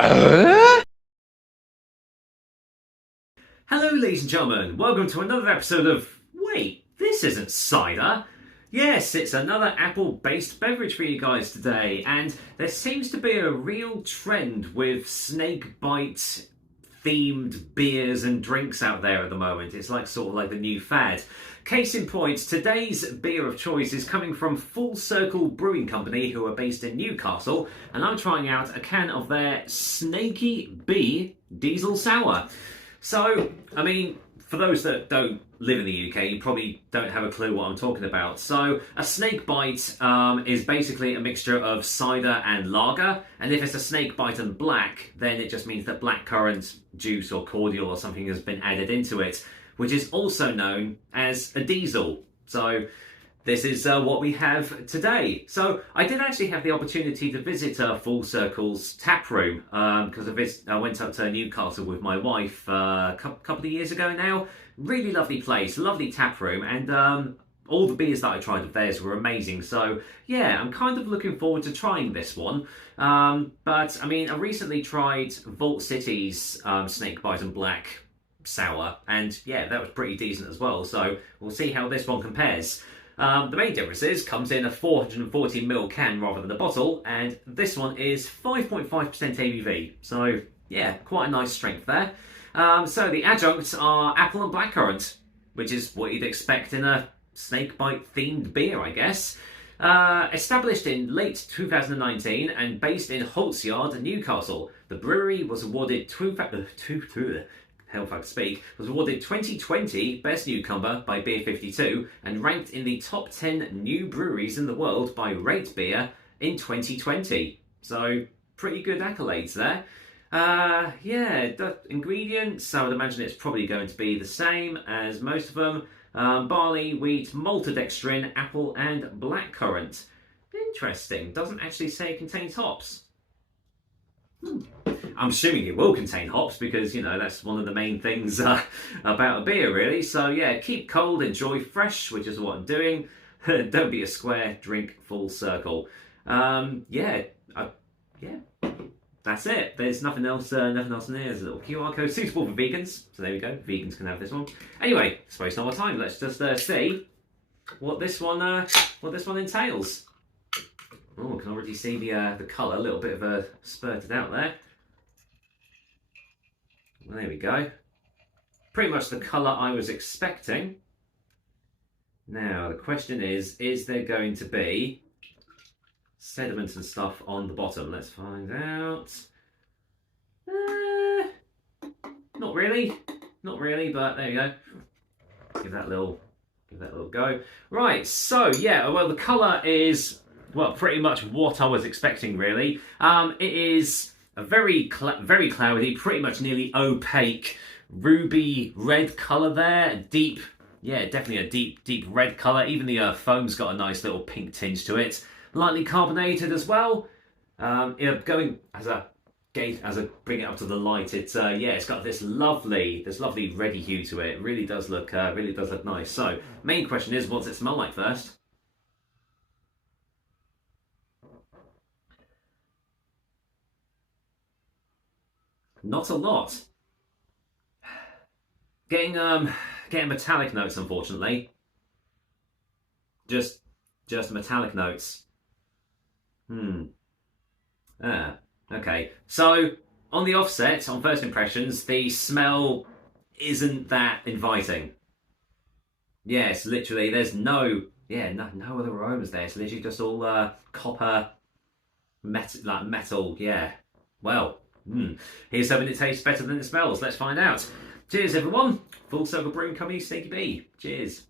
Hello, ladies and gentlemen. Welcome to another episode of... Wait, this isn't cider. Yes, it's another apple-based beverage for you guys today, and there seems to be a real trend with Snakebite themed beers and drinks out there at the moment. It's like sort of like the new fad. Case in point, today's beer of choice is coming from Full Circle Brewing Company, who are based in Newcastle, and I'm trying out a can of their Snakey B Diesel Sour. So, I mean, for those that don't live in the UK, you probably don't have a clue what I'm talking about. So, a Snakebite is basically a mixture of cider and lager, and if it's a Snakebite and black, then it just means that blackcurrant juice or cordial or something has been added into it, which is also known as a diesel. So, this is what we have today. So I did actually have the opportunity to visit Full Circle's tap room because I went up to Newcastle with my wife a couple of years ago now. Really lovely place, lovely tap room, and all the beers that I tried of theirs were amazing. So yeah, I'm kind of looking forward to trying this one. But I mean, I recently tried Vault City's Snakebite and Black Sour, and yeah, that was pretty decent as well. So we'll see how this one compares. The main difference is comes in a 440ml can rather than a bottle, and this one is 5.5% ABV. So yeah, quite a nice strength there. So the adjuncts are apple and blackcurrant, which is what you'd expect in a Snakebite themed beer, I guess. Established in late 2019 and based in Holtsyard, Newcastle, the brewery was awarded was awarded 2020 Best Newcomer by Beer 52 and ranked in the top 10 new breweries in the world by Rate Beer in 2020. So, pretty good accolades there. Yeah, the ingredients, I would imagine it's probably going to be the same as most of them. Barley, wheat, maltodextrin, apple, and blackcurrant. Interesting. Doesn't actually say it contains hops. I'm assuming it will contain hops because, you know, that's one of the main things about a beer, really. So, yeah, keep cold, enjoy fresh, which is what I'm doing. Don't be a square, drink Full Circle. Yeah, that's it. There's nothing else in there. There's a little QR code suitable for vegans. So there we go. Vegans can have this one. Anyway, it's waste no more time. Let's just see what this one entails. Oh, I can already see the colour, a little bit of a spurted out there. There we go. Pretty much the colour I was expecting. Now, the question is there going to be sediment and stuff on the bottom? Let's find out. Not really, but there you go. Give that a little go. Right, so yeah, well, the colour is, well, pretty much what I was expecting, really. It is a very cloudy, pretty much nearly opaque, ruby red colour there. Deep, yeah, definitely a deep red colour. Even the foam's got a nice little pink tinge to it. Lightly carbonated as well. Going as I bring it up to the light, it's got this lovely reddy hue to it. It really does look nice. So, main question is, what's it smell like first? Not a lot. Getting metallic notes, unfortunately. Just metallic notes. Okay. So on the offset, on first impressions, the smell isn't that inviting. Yes, literally, there's no other aromas there. It's literally just all copper, metal. Yeah. Well. Here's something that tastes better than it smells. Let's find out. Cheers, everyone. Full Circle Brewing Company, Snakey B. Cheers.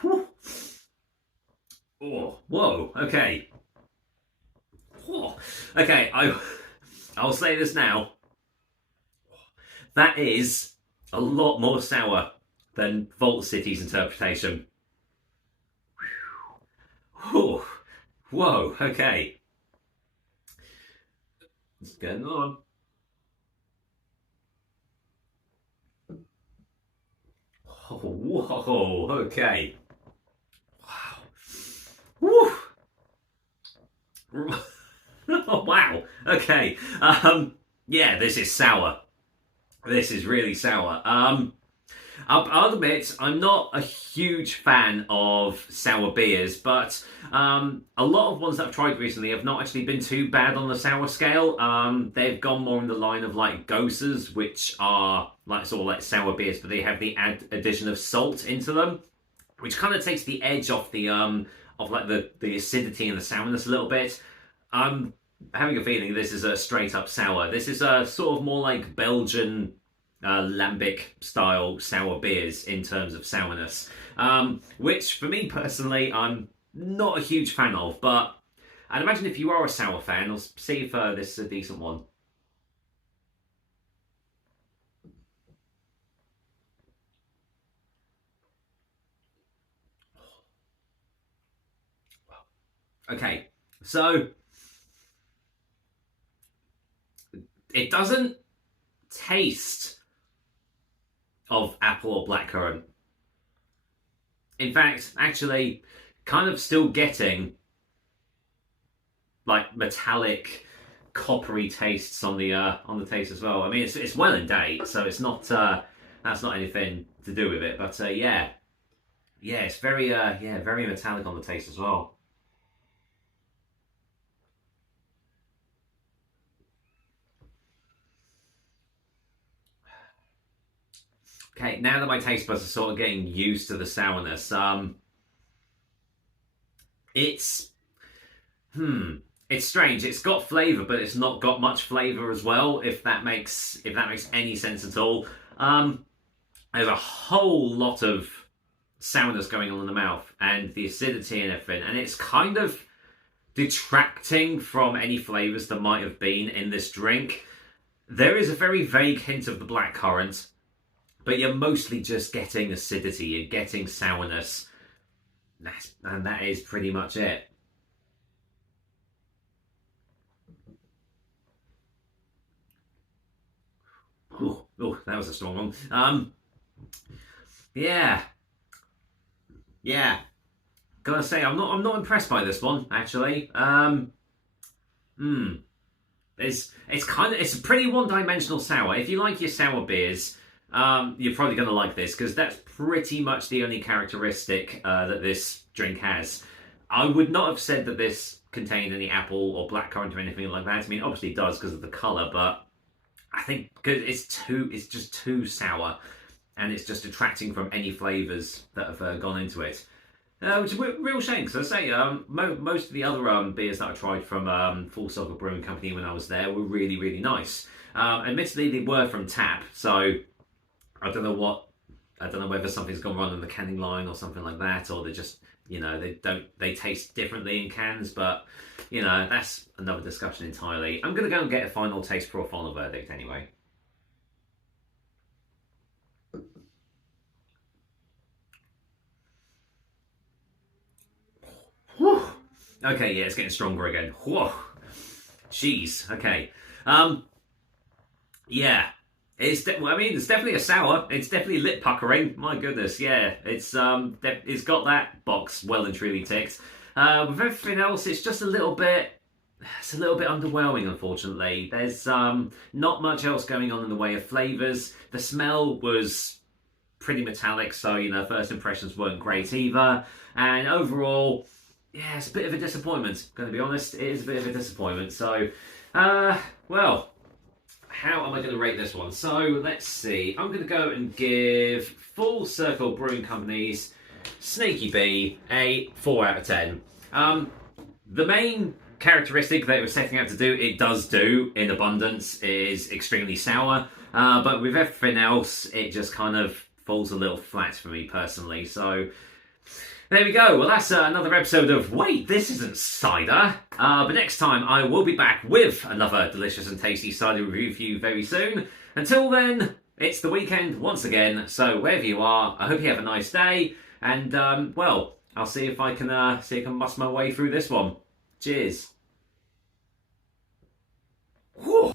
Whew. Oh, whoa. Okay. Whoa. Okay. I'll say this now. That is a lot more sour than Vault City's interpretation. Whew. Whoa, okay. What's going on? Oh, whoa, okay. Oh, wow. Okay. Yeah, this is sour. This is really sour. I'll admit, I'm not a huge fan of sour beers, but a lot of ones that I've tried recently have not actually been too bad on the sour scale. They've gone more in the line of like Goses, which are like sort of like sour beers, but they have the addition of salt into them, which kind of takes the edge off the of like the acidity and the sourness a little bit. I'm having a feeling this is a straight up sour. This is a sort of more like Belgian lambic style sour beers in terms of sourness, which for me personally I'm not a huge fan of, but I'd imagine if you are a sour fan, I'll see if this is a decent one. Okay, so it doesn't taste of apple or blackcurrant. In fact, actually, kind of still getting like metallic, coppery tastes on the taste as well. I mean, it's well in date, so it's not that's not anything to do with it. But yeah, it's very yeah, very metallic on the taste as well. Okay, now that my taste buds are sort of getting used to the sourness, it's it's strange. It's got flavour, but it's not got much flavour as well. If that makes any sense at all. There's a whole lot of sourness going on in the mouth, and the acidity and everything, and it's kind of detracting from any flavours that might have been in this drink. There is a very vague hint of the blackcurrant, but you're mostly just getting acidity, you're getting sourness, and that is pretty much it. Oh, that was a strong one. Yeah, yeah. Gotta say, I'm not impressed by this one actually. Hmm. It's a pretty one-dimensional sour. If you like your sour beers, you're probably going to like this because that's pretty much the only characteristic that this drink has. I would not have said that this contained any apple or blackcurrant or anything like that. I mean, obviously it does because of the color, but I think because it's just too sour, and it's just detracting from any flavors that have gone into it. Which is a real shame because I say most of the other beers that I tried from Full Circle Brewing Company when I was there were really really nice. Admittedly, they were from tap, so I don't know whether something's gone wrong in the canning line or something like that, or they just they taste differently in cans. But that's another discussion entirely. I'm gonna go and get a final taste for a final verdict anyway. Whew. Okay, yeah, it's getting stronger again. Whoa. Jeez. Okay. Um. Yeah. I mean, it's definitely a sour. It's definitely lip puckering. My goodness, yeah. It's got that box well and truly ticked. With everything else, it's just a little bit. It's a little bit underwhelming, unfortunately. There's not much else going on in the way of flavors. The smell was pretty metallic, so first impressions weren't great either. And overall, yeah, it's a bit of a disappointment. Going to be honest, it is a bit of a disappointment. So, well, how am I going to rate this one? So let's see. I'm going to go and give Full Circle Brewing Company's Snakey B a 4 out of 10. The main characteristic that it was setting out to do, it does do in abundance, is extremely sour. But with everything else, it just kind of falls a little flat for me personally. So there we go. Well, that's another episode of Wait, This Isn't Cider. But next time, I will be back with another delicious and tasty cider review for you very soon. Until then, it's the weekend once again. So wherever you are, I hope you have a nice day. And, well, I'll see if I can bust my way through this one. Cheers. Whew.